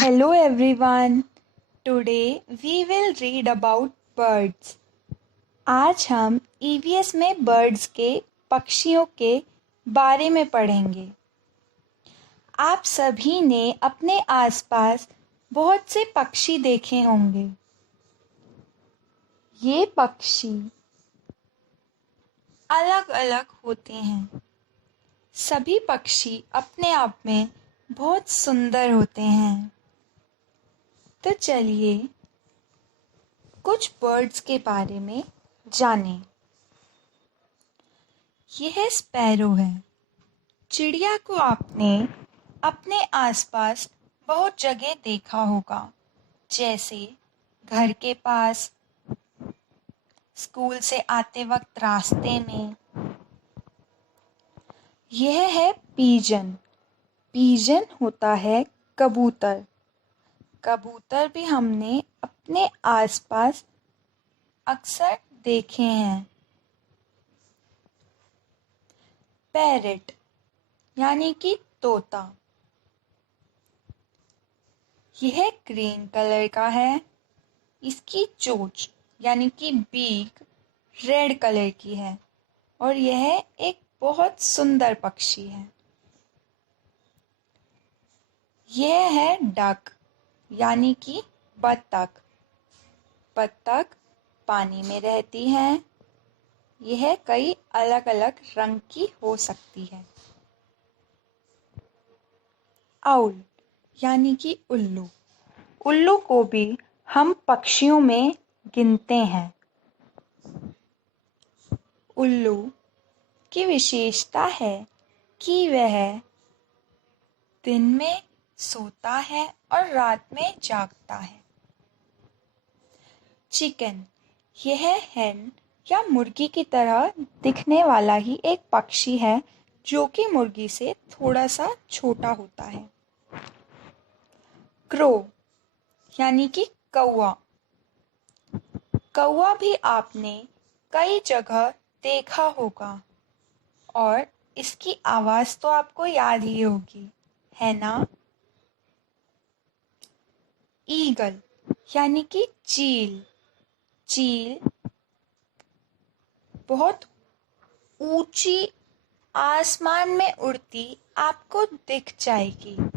Hello everyone. Today we will read about birds. आज हम EVS में बर्ड्स के पक्षियों के बारे में पढ़ेंगे। आप सभी ने अपने आसपास बहुत से पक्षी देखे होंगे। ये पक्षी अलग-अलग होते हैं। सभी पक्षी अपने आप में बहुत सुंदर होते हैं। तो चलिए कुछ बर्ड्स के बारे में जानें। यह स्पैरो है। चिड़िया को आपने अपने आसपास बहुत जगह देखा होगा, जैसे घर के पास, स्कूल से आते वक्त रास्ते में। यह है पीजन। पीजन होता है कबूतर। कबूतर भी हमने अपने आसपास अक्सर देखे हैं। पैरट यानी कि तोता। यह ग्रीन कलर का है। इसकी चोंच यानी कि बीक रेड कलर की है और यह एक बहुत सुंदर पक्षी है। यह है डक यानी कि बत्तख। बत्तख पानी में रहती है। यह कई अलग-अलग रंग की हो सकती है। आउल यानी कि उल्लू। उल्लू को भी हम पक्षियों में गिनते हैं। उल्लू की विशेषता है कि वह दिन में सोता है और रात में जागता है। चिकन यह हैन या मुर्गी की तरह दिखने वाला ही एक पक्षी है जो कि मुर्गी से थोड़ा सा छोटा होता है। क्रो यानी कि कौवा। कौवा भी आपने कई जगह देखा होगा और इसकी आवाज़ तो आपको याद ही होगी, है ना? ईगल यानी कि चील। चील बहुत ऊंची आसमान में उड़ती आपको दिख जाएगी।